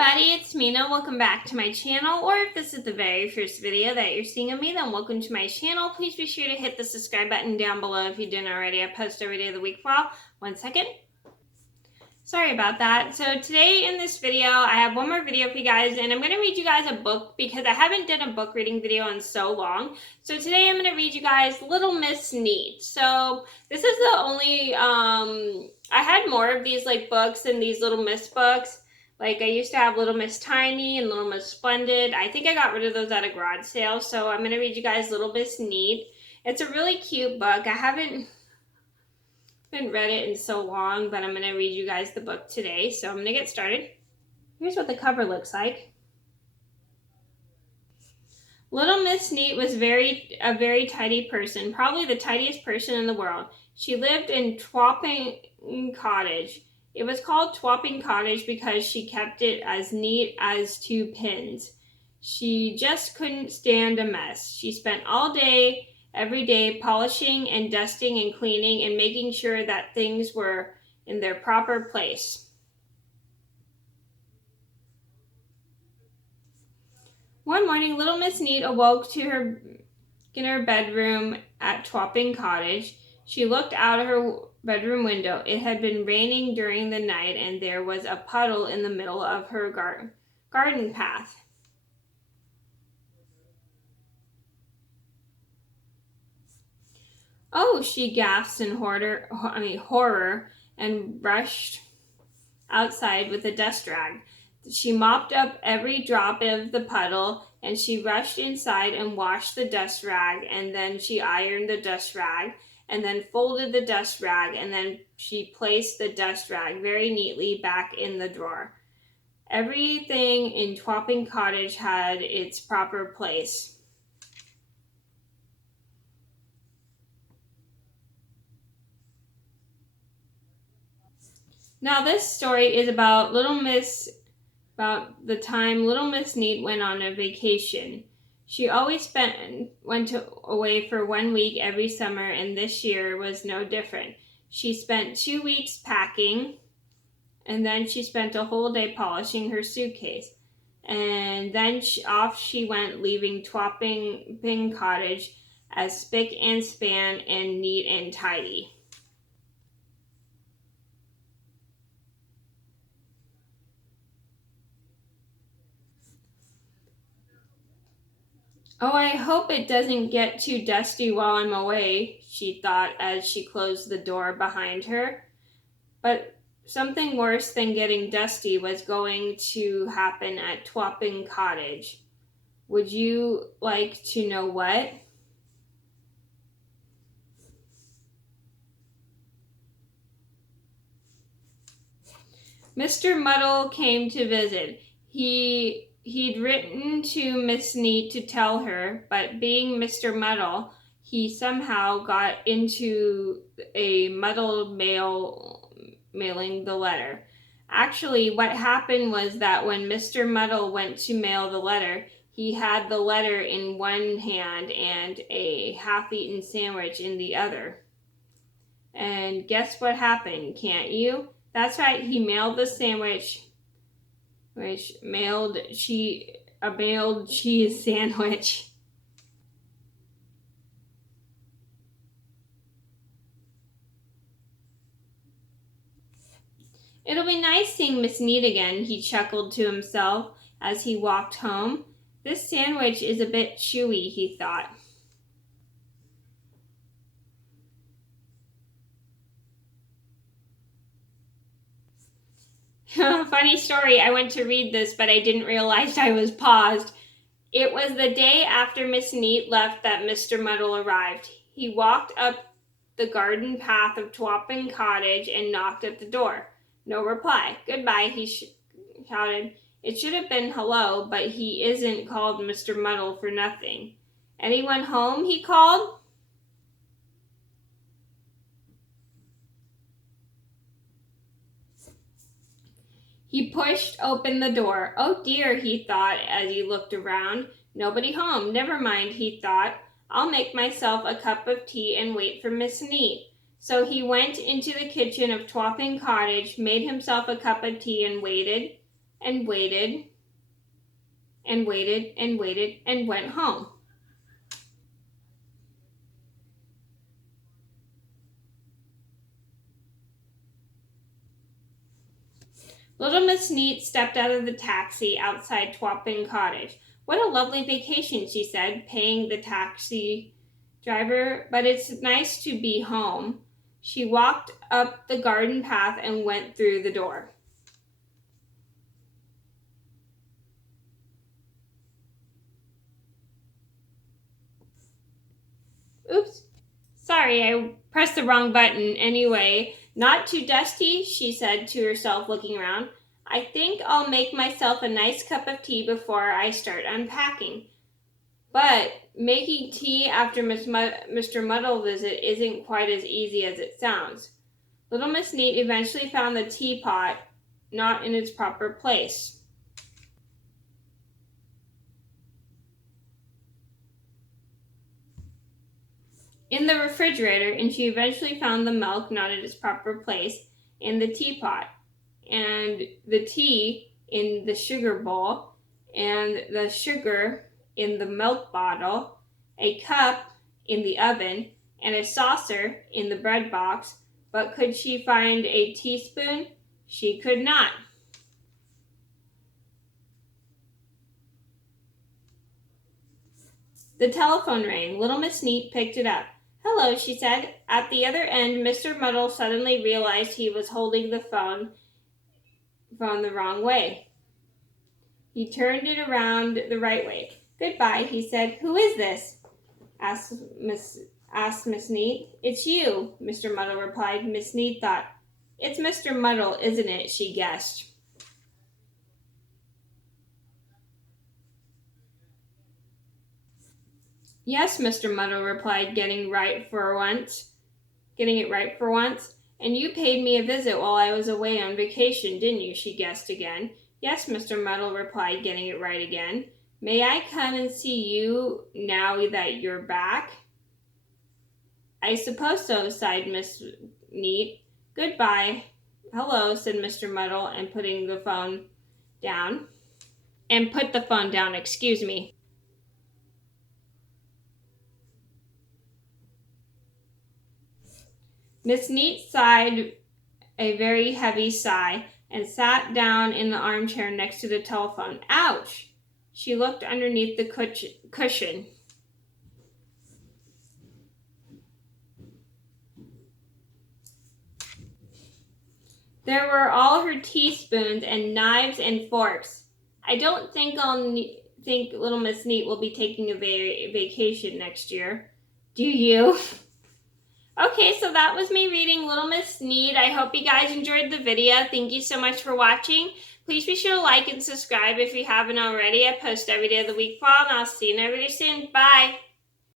everybody, it's Mena. Welcome back to my channel, or if this is the very first video that you're seeing of me, then welcome to my channel. Please be sure to hit the subscribe button down below if you didn't already. I post every day of the week for all. 1 second. Sorry about that. So today in this video, I have one more video for you guys, and I'm going to read you guys a book because I haven't done a book reading video in so long. So today I'm going to read you guys Little Miss Neat. So this is the only, I had more of these like books and these Little Miss books. Like I used to have Little Miss Tiny and Little Miss Splendid. I think I got rid of those at a garage sale. So I'm going to read you guys Little Miss Neat. It's a really cute book. I haven't read it in so long, but I'm going to read you guys the book today. So I'm going to get started. Here's what the cover looks like. Little Miss Neat was a very tidy person, probably the tidiest person in the world. She lived in Twapping Cottage. It was called Twapping Cottage because she kept it as neat as 2 pins. She just couldn't stand a mess. She spent all day, every day, polishing and dusting and cleaning and making sure that things were in their proper place. One morning, Little Miss Neat awoke in her bedroom at Twapping Cottage. She looked out her bedroom window. It had been raining during the night, and there was a puddle in the middle of her garden path. Oh, she gasped in horror and rushed outside with a dust rag. She mopped up every drop of the puddle, and she rushed inside and washed the dust rag, and then she ironed the dust rag, and then folded the dust rag, and then she placed the dust rag very neatly back in the drawer. Everything in Twapping Cottage had its proper place. Now this story is about the time Little Miss Neat went on a vacation. She always went away for 1 week every summer, and this year was no different. She spent 2 weeks packing, and then she spent a whole day polishing her suitcase. And then off she went, leaving Twapping Cottage as spick and span and neat and tidy. Oh, I hope it doesn't get too dusty while I'm away, she thought as she closed the door behind her. But something worse than getting dusty was going to happen at Twapping Cottage. Would you like to know what? Mr. Muddle came to visit. He'd written to Miss Neat to tell her, but being Mr. Muddle, he somehow got into a muddled mailing the letter. Actually, what happened was that when Mr. Muddle went to mail the letter, he had the letter in one hand and a half-eaten sandwich in the other. And guess what happened, can't you? That's right, he mailed the sandwich, a mailed cheese sandwich. It'll be nice seeing Miss Neat again, he chuckled to himself as he walked home. This sandwich is a bit chewy, he thought. Funny story, I went to read this, but I didn't realize I was paused. It was the day after Miss Neat left that Mr. Muddle arrived. He walked up the garden path of Twapping Cottage and knocked at the door. No reply. Goodbye, he shouted. It should have been hello, but he isn't called Mr. Muddle for nothing. Anyone home? He called. He pushed open the door. Oh dear, he thought as he looked around. Nobody home. Never mind, he thought. I'll make myself a cup of tea and wait for Miss Neat. So he went into the kitchen of Twapping Cottage, made himself a cup of tea and waited. and waited and waited and waited and went home. Little Miss Neat stepped out of the taxi outside Twapping Cottage. What a lovely vacation, she said, paying the taxi driver, but it's nice to be home. She walked up the garden path and went through the door. Oops. Sorry, I pressed the wrong button. Anyway, not too dusty, she said to herself, looking around. I think I'll make myself a nice cup of tea before I start unpacking. But making tea after Mr. Muddle's visit isn't quite as easy as it sounds. Little Miss Neat eventually found the teapot not in its proper place. In the refrigerator, and she eventually found the milk not at its proper place in the teapot, and the tea in the sugar bowl, and the sugar in the milk bottle, a cup in the oven, and a saucer in the bread box. But could she find a teaspoon? She could not. The telephone rang. Little Miss Neat picked it up. Hello, she said. At the other end, Mr. Muddle suddenly realized he was holding the phone the wrong way. He turned it around the right way. Goodbye, he said. Who is this? asked Miss Neat. It's you, Mr. Muddle replied. Miss Neat thought, it's Mr. Muddle, isn't it? She guessed. Yes, Mr. Muddle replied, getting it right for once. And you paid me a visit while I was away on vacation, didn't you? She guessed again. Yes, Mr. Muddle replied, getting it right again. May I come and see you now that you're back? I suppose so, sighed Miss Neat. Goodbye. Hello, said Mr. Muddle, and put the phone down, excuse me. Miss Neat sighed a very heavy sigh and sat down in the armchair next to the telephone. Ouch! She looked underneath the cushion. There were all her teaspoons and knives and forks. I don't think Little Miss Neat will be taking a vacation next year. Do you? Okay, so that was me reading Little Miss Neat. I hope you guys enjoyed the video. Thank you so much for watching. Please be sure to like and subscribe if you haven't already. I post every day of the week, and I'll see you in every day soon. Bye!